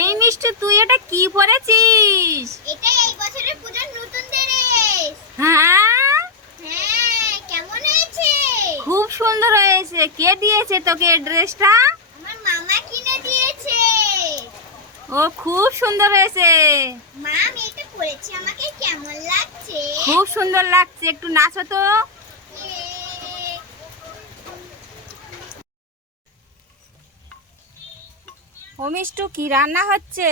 এই মিষ্টি, তুই এটা কি পরেছিস? এটাই এই বছরের পূজার নতুন ড্রেস। হ্যাঁ, হ্যাঁ, কেমন হয়েছে? খুব সুন্দর হয়েছে। কে দিয়েছে তোকে এই ড্রেসটা? আমার মামা কিনে দিয়েছে। ও, খুব সুন্দর হয়েছে। মা, আমি এটা পরেছি, আমাকে কেমন লাগছে? খুব সুন্দর লাগছে। একটু নাচো তো। ইয়ে, ও মিষ্টু, কি রান্না হচ্ছে?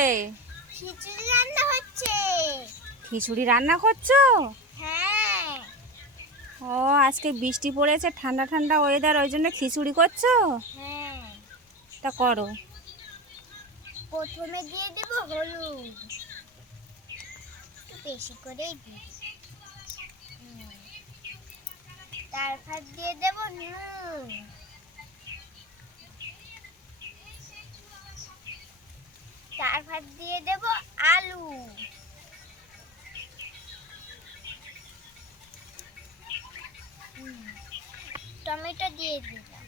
খিচুড়ি রান্না হচ্ছে। খিচুড়ি রান্না করছো? হ্যাঁ। ও, আজকে বৃষ্টি পড়েছে, ঠান্ডা ঠান্ডা ওয়েদার, ওই জন্য খিচুড়ি করছো? হ্যাঁ, তা করো। প্রথমে দিয়ে দেব হলুদ, একটু বেশি করেই দিই। তারপর দিয়ে দেব নুন, তারপর দিয়ে দেব আলু, টমেটো দিয়ে দিলাম।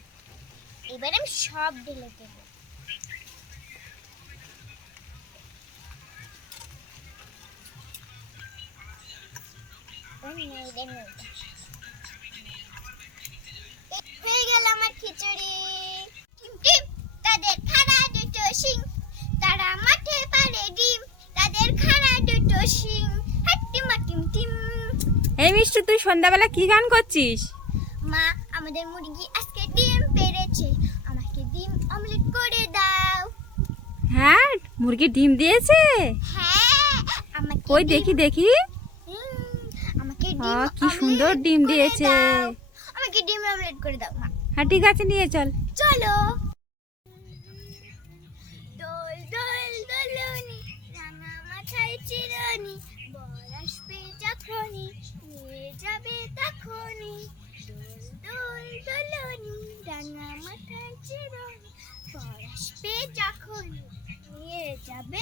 এবারে আমি সব ঢেলে দেব। হয়ে গেল আমার খিচুড়ি। টিম টিম, তাদের খাড়া দুটো শিং, তারা মাঠে পারে ডিম, তাদের খাড়া দুটো শিং, হাট্টিমা টিম টিম। এই মিষ্টু, তুই সন্ধ্যাবেলা কি গান করছিস? মা, আমাদের মুরগি আজকে ডিম পেড়েছে, আমাকে ডিম অমলেট করে দাও। হ্যাঁ, মুরগি ডিম দিয়েছে? হ্যাঁ, আমাকে কই দেখি দেখি। আমাকে ডিম কি সুন্দর অমলেট ডিম করে দিয়েছে। দাও। আমাকে ডিম অমলেট করে দাও মা। হ্যাঁ, ঠিক আছে, নিয়ে চল। চলো। দোল দোল দোলনি, রাঙা মাথায় চিরনি, বর আসবে যখনই, নিয়ে যাবে তখনই। দোল দোল দোলনি, রাঙা মাথায় চিরনি, বর আসবে যখনই, নিয়ে যাবে